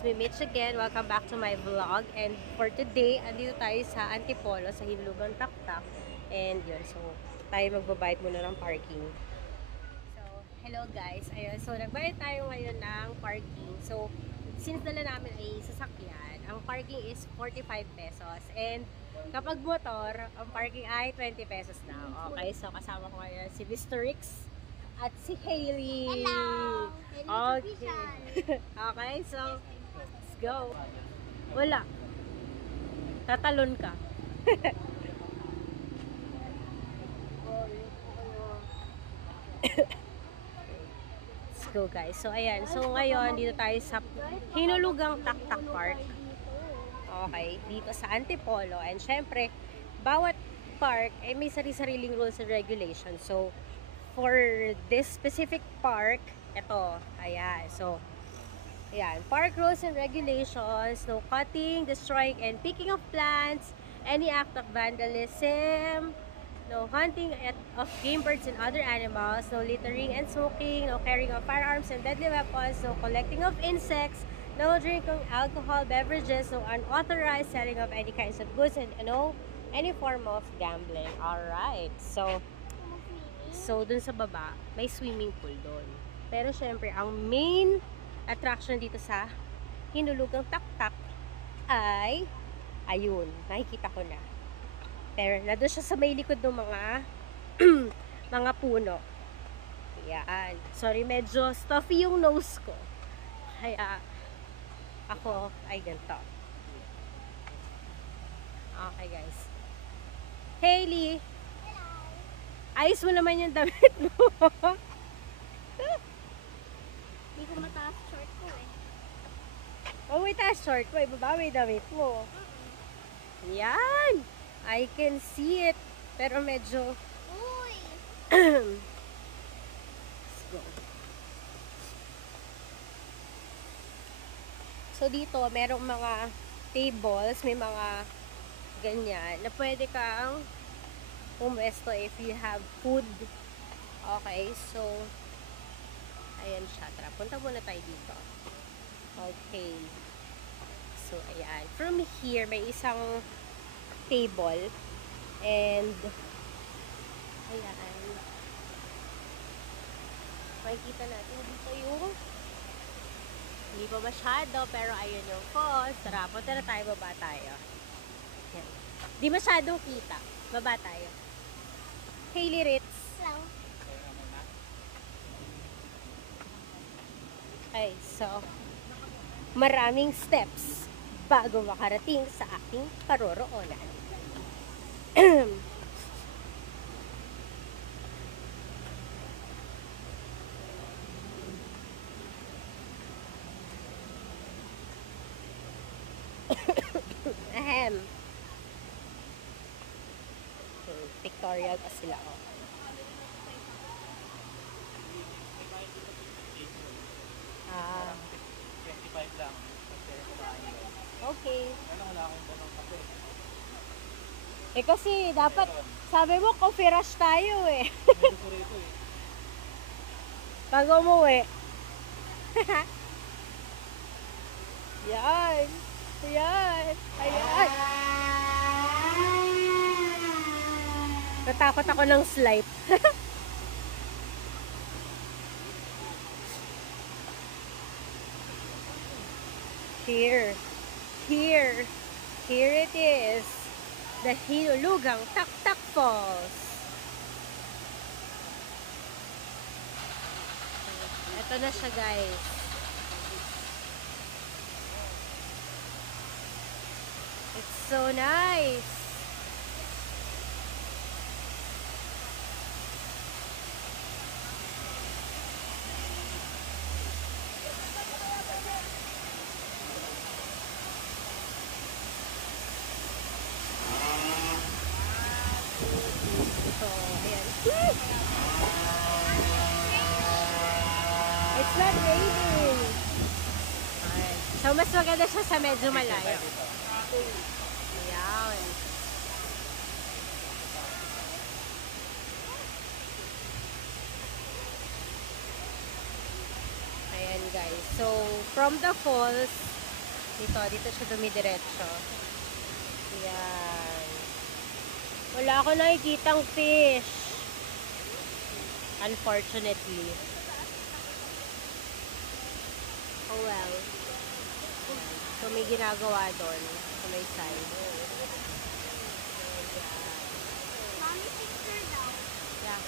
me Mitch again. Welcome back to my vlog. And for today, andito tayo sa Antipolo, sa Hinlugang Taktak. And yun, so tayo magbabayad muna ng parking. So, hello guys. Ayun, so nagbayad tayo ngayon ng parking. So, since dala namin ay sasakyan, ang parking is 45 pesos. And kapag motor, ang parking ay 20 pesos na. Okay, so kasama ko ngayon si Mr. Rix at si Hailey. Hello! Okay. Okay, so let's go. Wala. Tatalon ka. Let's go guys. So ayan. So ngayon dito tayo sa Hinulugang Taktak Park. Okay, dito sa Antipolo. And syempre, bawat park ay may sari-sariling rules and regulations. So for this specific park, ito, ayan, so, ayan, park rules and regulations: no cutting, destroying, and picking of plants, any act of vandalism, no hunting of game birds and other animals, no littering and smoking, no carrying of firearms and deadly weapons, no collecting of insects, no drinking alcohol beverages, no unauthorized selling of any kinds of goods, and no any form of gambling. Alright, so dun sa baba, may swimming pool doon. Pero syempre, ang main attraction dito sa Hinulugang Taktak ay, ayun, nakikita ko na. Pero nandun siya sa may likod ng mga mga puno. Yan. Sorry, medyo stuffy yung nose ko. Kaya, ako ay ganito. Okay guys. Hailey! Ayos mo naman yung damit mo. Hindi ko mataas short ko eh. Oh, may taas short mo. Ibaba may damit mo. Yan! I can see it. Pero medyo... Uy! Let's go. So, dito, merong mga tables. May mga ganyan na pwede kang pumwesto if you have food. Okay, so ayan siya. Tara, punta muna tayo dito. Okay. So, ayan. From here, may isang table. And ayan. Makikita natin dito yung hindi pa masyado, pero ayun yung falls. Tara, punta na tayo, baba tayo. Ayan. Di masyadong kita. Baba tayo. Hailey Ritz. Hello. Okay, so maraming steps bago makarating sa aking paroroonan. Ahem. Pictorial pa sila, oh. Ah. 25 lang. Kasi kumain yun. Okay. Ano, wala akong banong kape. Eh kasi dapat, sabi mo, coffee rush tayo eh. Hindi ko rito eh. Pag umuwi. Yan. Yan. Ayan. Natakot ako ng slide. Here it is, the Hinulugang Taktak Falls. Ito na siya guys. It's so nice. So, ayan. It's not raining. Okay. So, mas maganda siya sa medyo malayo. Ayan. Ayan guys. So, from the falls, Dito siya dumidiretso. Yan. Wala ako nakikitang fish. Unfortunately. Oh well. So may ginagawa doon sa may side. Mommy, picture daw. Yeah.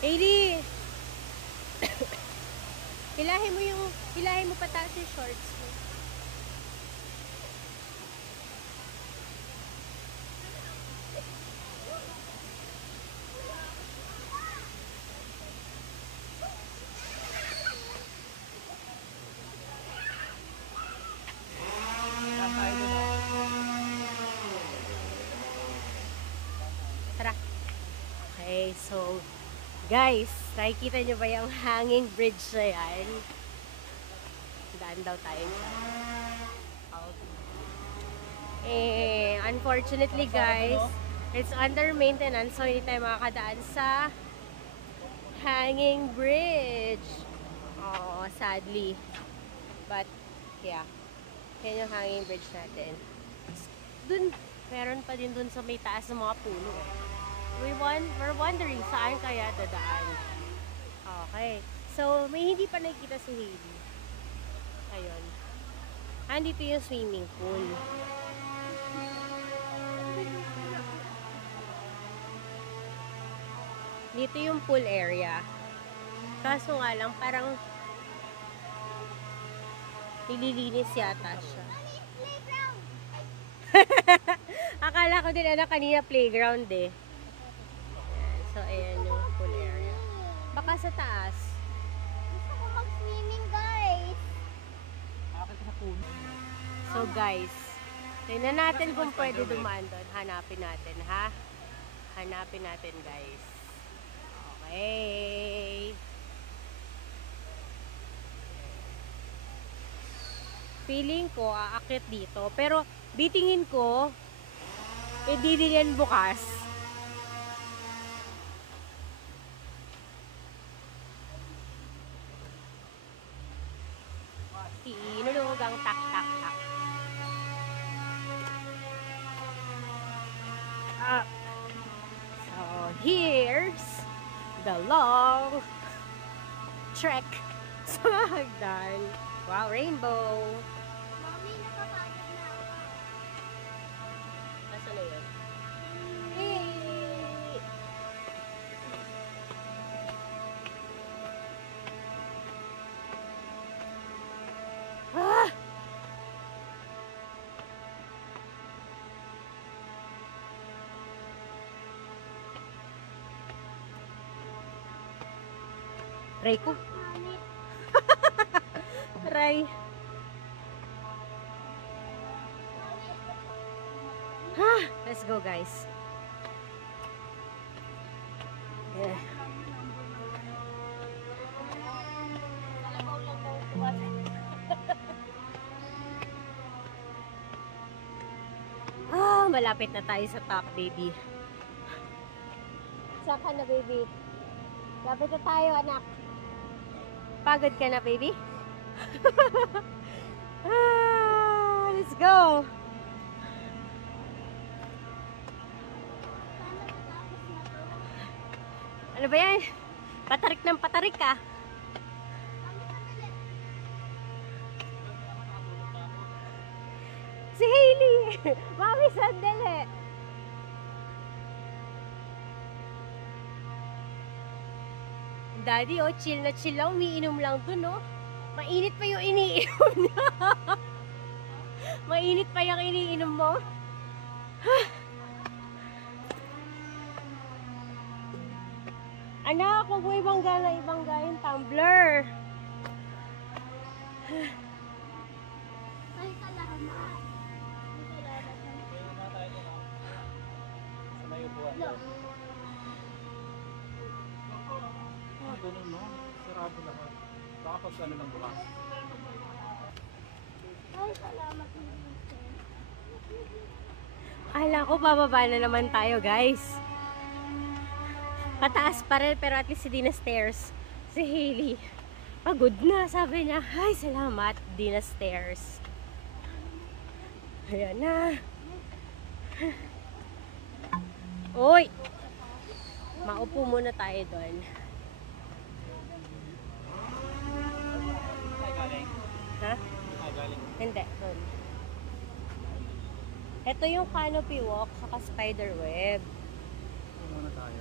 Hailey! Hilahin mo pataas yung shorts mo. Tara. Okay, so guys, nakikita nyo ba yung hanging bridge na yan? Daan daw tayo siya. Okay. Unfortunately guys, it's under maintenance so hindi tayo makakadaan sa hanging bridge. Oh, sadly. But, yeah. Yan yung hanging bridge natin. Dun, meron pa din dun sa may taas ng mga puno. We're wondering saan kaya dadaan. Okay. So, may hindi pa nakikita si Hailey. Ayun. Andito yung swimming pool. Dito yung pool area. Kaso nga lang, parang nililinis yata siya. Playground. Akala ko din kanina playground eh. So, ayan yung pool area. Baka sa taas. Gusto ko mag-swimming, guys. Akit sa puno. So, guys, tingnan natin kung pwede dumaan doon. Hanapin natin, ha? Hanapin natin, guys. Okay. Feeling ko, aakit dito. Pero, bitingin ko, di din yan bukas. Inulog ang tak-tak-tak. So, here's the long trek sa hagdan. Wow, rainbow! Mommy, napapagod na ako. Nasaan na yun? Hey! Ah! Aray ko. Mommy, Aray. Ah, let's go, guys. Yeah. Ah, malapit na tayo sa top, baby. Saka na, baby. Lapit na tayo, anak. Pagod ka na, baby? Ah, let's go. sana matapos na to. Ano ba yan? Patarik ng patarik ka. Mommy, sandali. Si Hailey! Mami, sandali! Daddy, oh, chill na chill lang. Umiinom lang dun, oh. Mainit pa yung iniinom niya. Mainit pa yung iniinom mo. Anak, huwag mo ibangga yung tumbler. Ay, salamat. Ay, salamat. Kaya na tayo dun, Sa may upuan. po lahat. Baka pag ano lang bukas. Ay, salamat Vincent. Akala ko bababa na naman tayo, guys. Pataas pa rin, pero at least hindi na stairs. Si Hailey, pagod na, sabi niya. Ay, salamat, di na stairs. Ayan na. Uy! Maupo muna tayo doon. Ay, galing. Ha? Ay, galing. Hindi, doon. Ito yung canopy walk, saka spider web. Ano na tayo?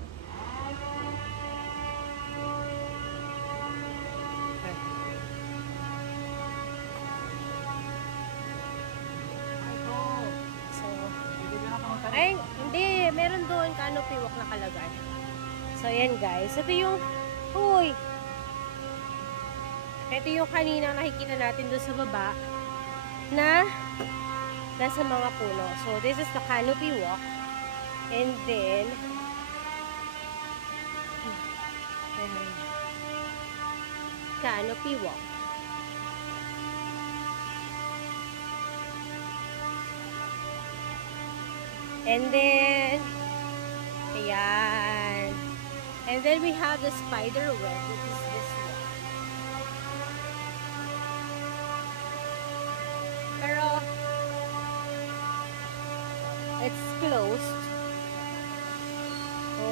So, Hindi na ako magtanong. ay, hindi. Meron doon canopy walk nakalagay. So, yan guys. Ito yung, huy! Ito yung kanina nakikita natin doon sa baba na nasa mga puno. So, this is the canopy walk. And then, ayan. Canopy walk. And then, ayan. And then we have the spider web, which is this one. Pero, it's closed.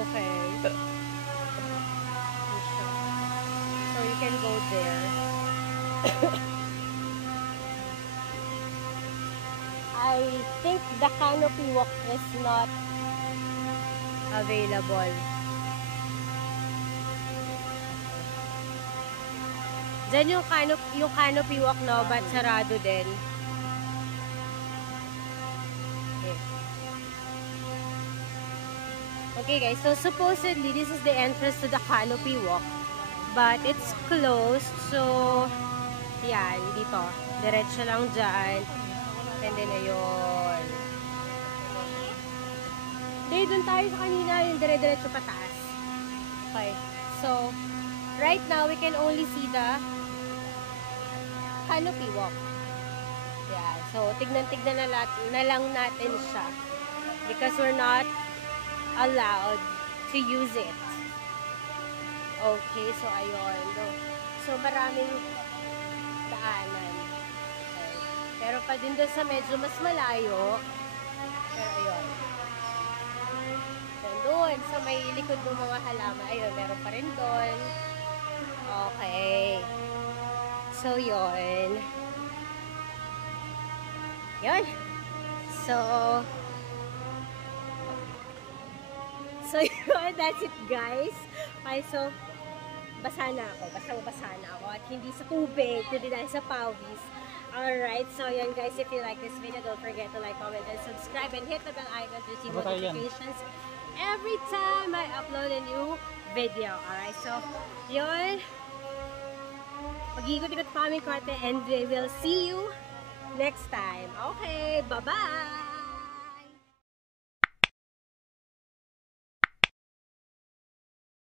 Okay. So you can go there. I think the canopy walk is not available. Diyan yung canopy walk, no, but sarado din. Okay. Okay guys, so supposedly this is the entrance to the canopy walk, but it's closed. So, yan, dito. Diretso lang dyan. And then, ayun. Hindi, dun tayo sa kanina, yung dire-diretso pataas. Okay. So, right now, we can only see the canopy walk. Yeah. So, tignan-tignan na lang natin siya. Because we're not allowed to use it. Okay. So, ayun. So, maraming daanan. Okay. Pero pa din doon sa medyo mas malayo. Pero ayun. Doon sa may likod ng mga halaman. Ayun, meron pa rin doon. Okay. So, yun. Yun. So, yun. That's it, guys. Okay, so, basa na ako. Basang-basa na ako. At hindi sa tubig, kundi dahil sa pawis. Alright, so yun guys, if you like this video, don't forget to like, comment, and subscribe, and hit the bell icon to receive Ano tayo yan? notifications every time I upload a new video. Alright, so yun. Mag-ikot-ikot pa kami konti, and we will see you next time. Okay, bye-bye!